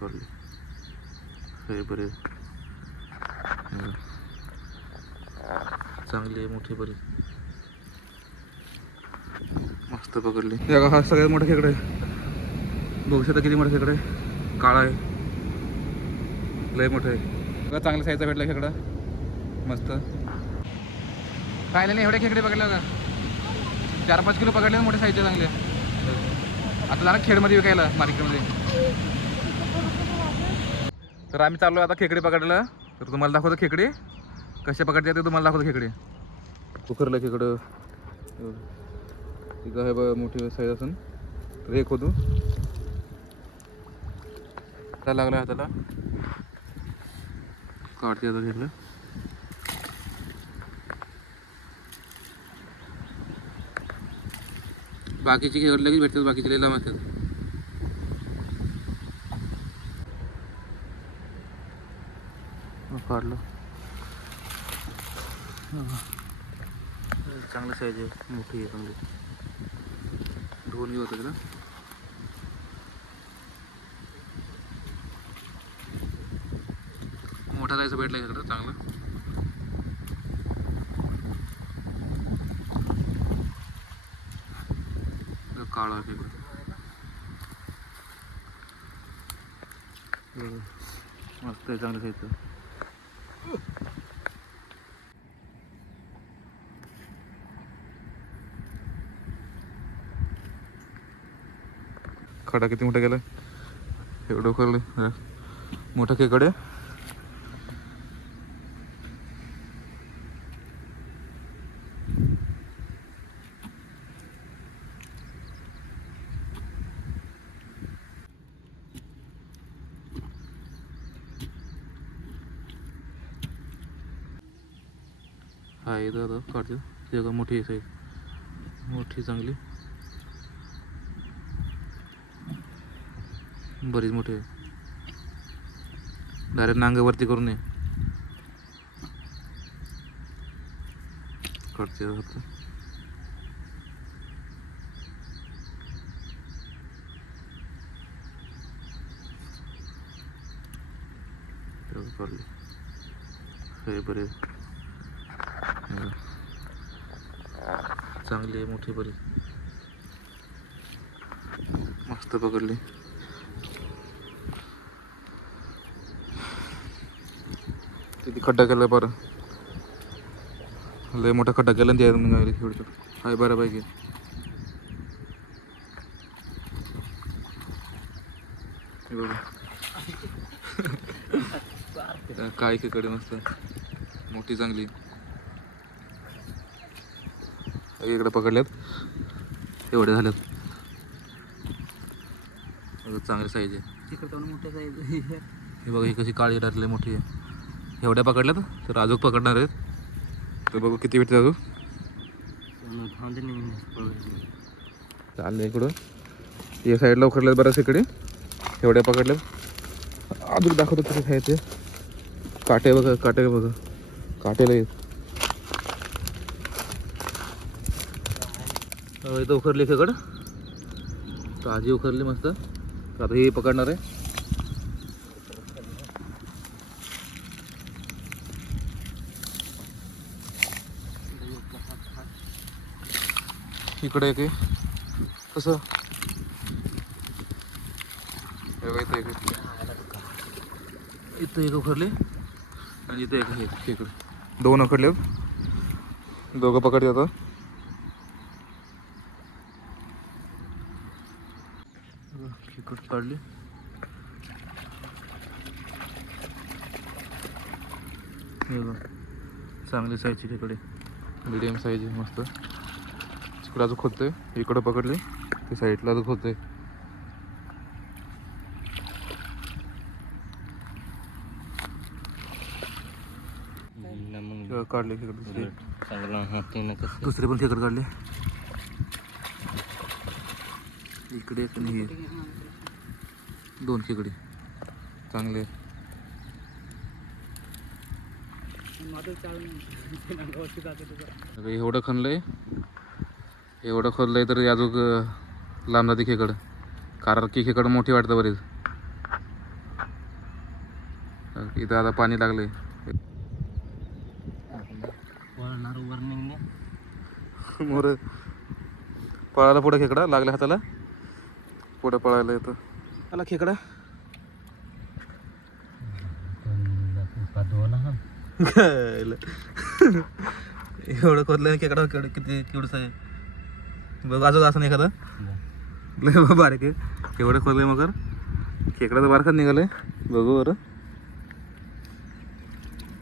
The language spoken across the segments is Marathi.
पडले हे बरे चांगले मोठे बरे मस्त पकडले. या हा सगळ्यात मोठा खेकडा आहे. बघू शकता किती मोठा खेकडा आहे. काळा आहे, लय मोठा आहे. बघा चांगल्या साईजचा भेटला खेकडा मस्त. खायला नाही एवढे खेकडे पकडले का 4-5 किलो पकडले मोठे साईजचे चांगले. आता जाणार खेडमध्ये विकायला मार्केटमध्ये. तर आम्ही चाललो आता खेकडे पकडला. तर तुम्हाला दाखवतो खेकडे कसे पकडते ते तुम्हाला दाखवतो. खेकडे उखरलं खेकडं तिथं आहे बघा मोठी साईज असून. तर एक होतो त्या लागला हाताला काढते आता खेकडं. बाकीचे खेकड लगेच भेटतात, बाकीचे लई लांब असतात. काढलं चांगलं साईज आहे, मोठी आहे चांगली. धुवून घेऊ होतं त्याला. मोठा जायचं भेटला खेकडं चांगलं. काळा खेकडं मस्त आहे, चांगलं साईजचं. खडा किती मोठा गेला एवढं उकरलं मोठा खेकडे. हा येतं आता काढते ते का मोठी आहे साईज, मोठी चांगली बरीच मोठी आहे. डायरेक्ट नांगावरती करून नये काढते फक्त. काढले हे बरे चांगली मोठी बरी मस्त पकडली. किती खड्डा केला बरं, लय मोठा खड्डा केला ते एवढं हाय बऱ्यापैकी. काय खेकडे मस्त मोठी चांगली इकडे पकडल्यात एवढे झाल्यात. चांगली साईज आहे, मोठ्या साईज. हे बघा ही कशी काळी टाकली मोठी आहे. एवढ्या पकडल्यात तर अजून पकडणार आहेत. तर बघू किती भेटते अजून. चाललं इकडं या साईडला उखडल्यात बऱ्याच इकडे. एवढ्या पकडल्यात अजून दाखवतो कसं खायचे. काटे बघा, काटे बघा, काटेला येत. इथं उखरली खेकड ताजी उखरली मस्त. आता हे पकडणार आहे. इकडे एक कसं इथं एक उखरले आणि इथं एक हे खेकड. दोन उखडले, दोघं पकडते आता. खेकड काढले चांगली साईजची खेकडे, मिडियम साईज आहे मस्त. तिकडे अजून खोदतोय, इकडं पकडले ते साईडला अजून खोदतोय. काढले खेकडे दुसरे पण खेकड काढले. इकडे पण हे दोन खेकडे चांगले. एवढं खणलंय, एवढं खोदलंय तर अजून लांब जाते खेकड. कारण की खेकड मोठी वाटतं बरीच. इथं आता पाणी लागले. मोर पळायला पुढे खेकडा लागल्या हाताला, पुढे पळायला येतं. आला खेकडा. एवढं खोदलं खेकडा किती किवडस आहे बघ. अजून असं नाही एखादं लय बारीक आहे. एवढं खोदलंय मग खेकडा तर बारकाच निघालंय. बघू बरं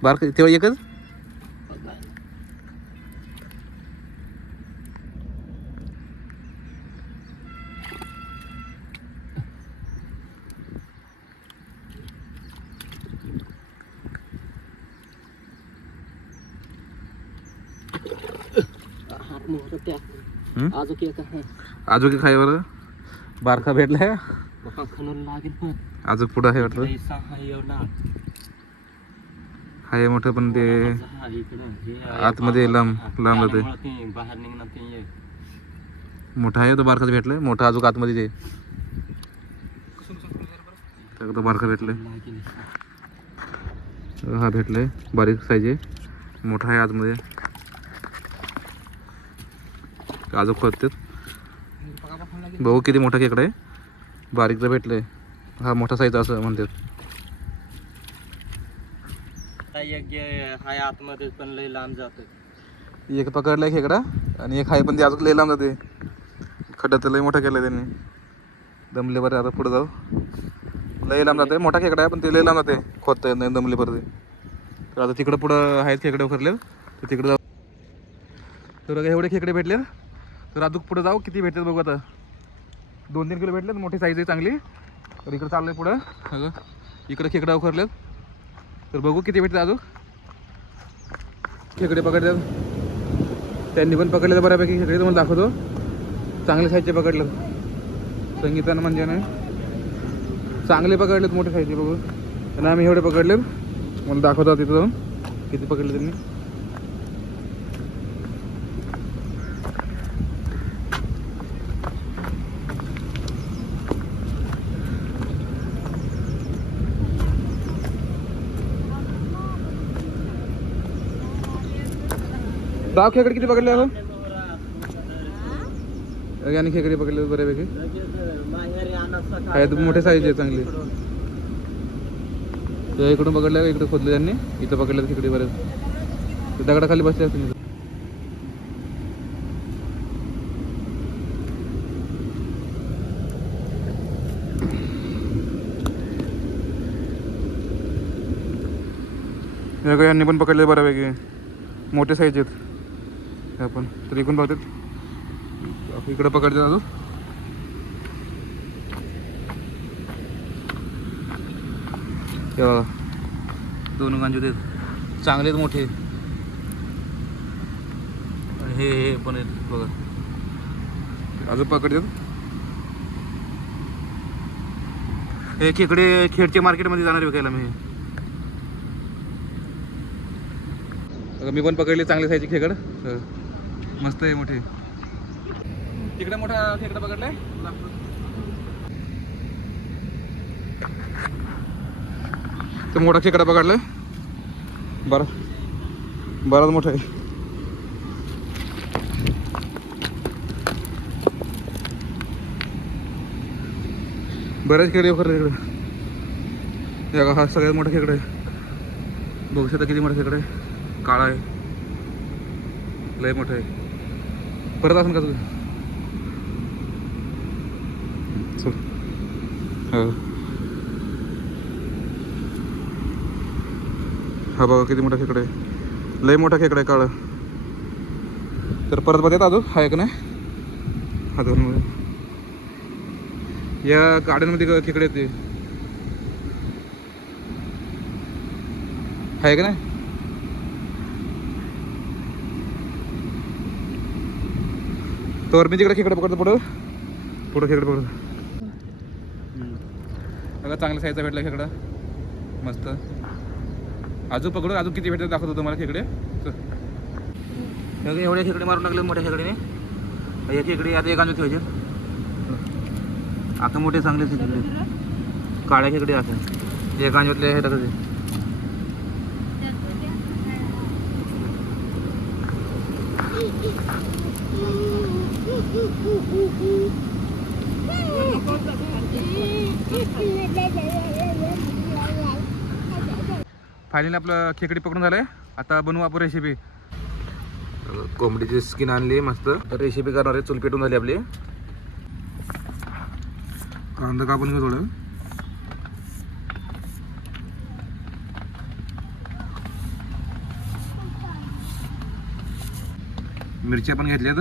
बारक तेव्हा एकच. आजू की खाय बरं बारका भेटलाय. आजू पुढं आहे वाटतं. हाय मोठं पण ते आतमध्ये लांब जाते. मोठा आहे तो बारकाच भेटलाय. मोठा अजून आतमध्ये ते तो बारका भेटलाय. हा भेटलाय बारीक साईज आहे. मोठा आहे आतमध्ये. अजून खोदतात. बघू किती मोठा खेकडा आहे. बारीक तर भेटलंय. हा मोठा साईज असं म्हणतात. आतमध्ये पण लय लांब जात. एक पकडलाय खेकडा आणि एक हाय पण ते अजून लय लांब जाते. खड्डा तर लय मोठा केलाय त्यांनी. दमले बरं आता पुढे जाऊ. लय लांब जाते. मोठा खेकडा आहे पण ते लय लांब जाते. खोदता येत नाही दमले बरं ते. तर आता तिकडं पुढं आहेत खेकडे उखरले तर तिकडे जाऊ. तर एवढे खेकडे भेटले तर अजून पुढे जाऊ. किती भेटतात बघू आता. 2-3 किलो भेटलेत. मोठी साईज आहे चांगली. तर इकडं चाललंय पुढं. अगं इकडे खेकडा उखरलेत. तर बघू किती भेटतात अजून. खेकडे पकडतात. त्यांनी पण पकडले बऱ्यापैकी खेकडे. तुम्हाला दाखवतो. चांगले साईजचे पकडलेत. संगीतानं म्हणजे नाही चांगले पकडलेत मोठे साईजचे. बघू आणि आम्ही एवढे पकडलेत. मला दाखवतो तिथं जाऊन किती पकडले त्यांनी. दाव खेकडे किती पकडले हो. आणि खेकडे पकडले बऱ्यापैकी. आहेत मोठे साईज आहे चांगली. ते इकडून पकडल्या इकडे खोदले त्यांनी. इथं पकडले खेकडे बरेच. दगडाखाली बसले असतील. यांनी पण पकडले बऱ्यापैकी. मोठे साईज आहेत. आपण तर इकडून बघतात. इकडं पकडतात अजून. तेव्हा 2 गांजे आहेत चांगले आहेत मोठे. आणि हे पण आहेत बघा. अजून पकडतात. हे खेकडे खेडच्या मार्केटमध्ये जाणार विकायला मी. मी पण पकडले चांगले साईजचे खेकड. मस्त आहे मोठे. तिकडे मोठा खेकडा पकडलाय. ते मोठा खेकडा पकडलाय. बराच मोठा आहे. बरेच खेकडे खरं तिकडे. हा सगळ्यात मोठा खेकडा आहे. बघू शकता किती मोठा खेकडा आहे. काळा आहे. लय मोठं आहे. परत असं का तुझं. हो हा बघा किती मोठा खेकडा आहे. लय मोठा खेकडा आहे काळा. तर परत बघा अजून आहे का नाही. हा दोन या गार्डनमध्ये खेकडे येते आहे का नाही. तर मी तिकडे खेकडे पकडतो. पुढं खेकडे पकडतो. बघा चांगल्या साईजचा भेटला खेकडा मस्त. अजून पकडू. अजून किती भेटतात दाखवतो तुम्हाला खेकडे. एवढे खेकडे मारून टाकले मोठ्या खेकडेने. हे खेकडे आता 1 गांजूत ठेवायचे. आता मोठे चांगले खेकडे काळ्या खेकडे असं 1 गांजूतले हे टाकायचे. फायनली आपलं खेकडी पकडून झालंय. आता बनवू आपण रेसिपी. कोंबडीची स्किन आणली मस्त. तर रेसिपी करणार आहे. चूल पेटून झाली आपली. कांदा कापून घेऊ थोडं. मिरच्या पण घेतल्यात.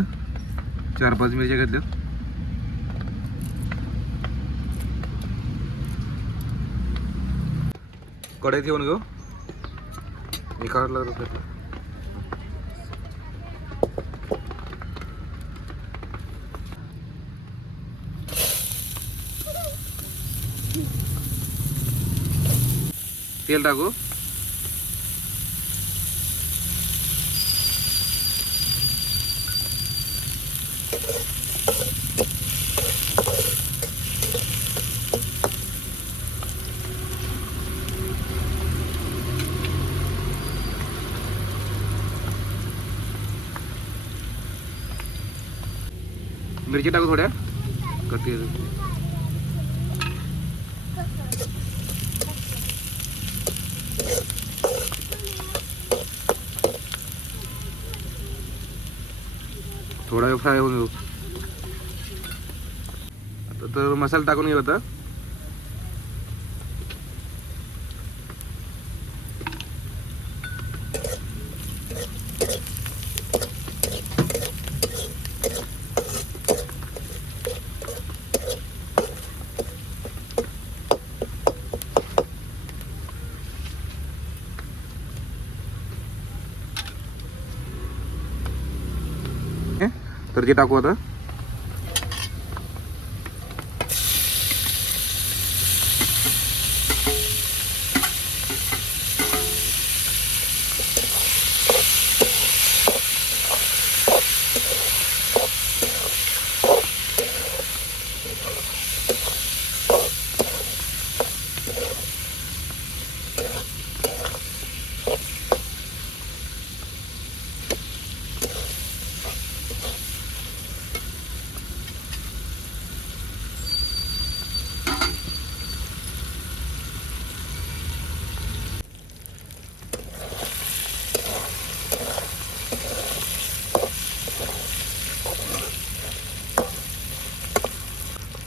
4-5 मिरच्या घेतल्यात. कढईत घेऊन घेऊ. मी काढला तेल टाकू. मिरची टाकू थोड्या. कती थोडा वेळ फ्राय होऊन घेऊ. आता तर मसाला टाकून घेऊ. आता तर ते टाकू. आता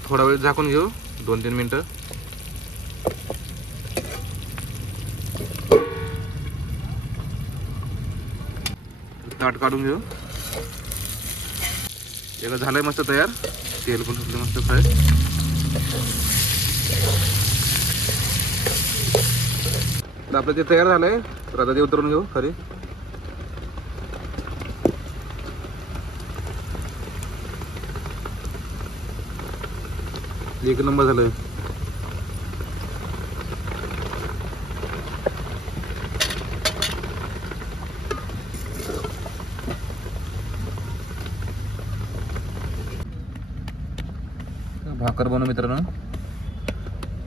थोडा वेळ झाकून घेऊ. 2-3 मिनटं. ताट काढून घेऊ. एकदा झालंय मस्त तयार. तेल पण सुटलं मस्त फ्राय. तर आपलं ते तयार झालंय. तर आता ते उतरून घेऊ खरी. एक नंबर झालंय. भाकर बनव मित्रांनो.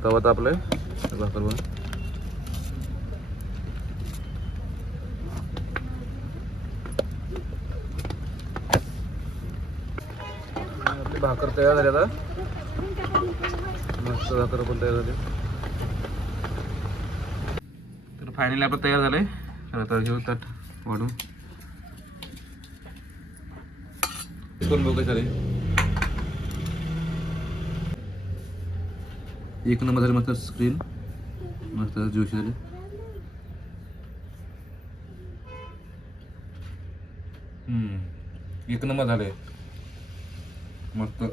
तवा तापलंय. भाकर बनव. आपली भाकर तयार झाली. आता मस्त भाकर पण तयार झाली. तर फायनली आपलं तयार झालंय. आता घेऊ ताट वाढून. कोण बघू झाले. एक नंबर झाली. मस्त स्क्रीन मस्त ज्यूशी झाली. एक नंबर झाले मस्त.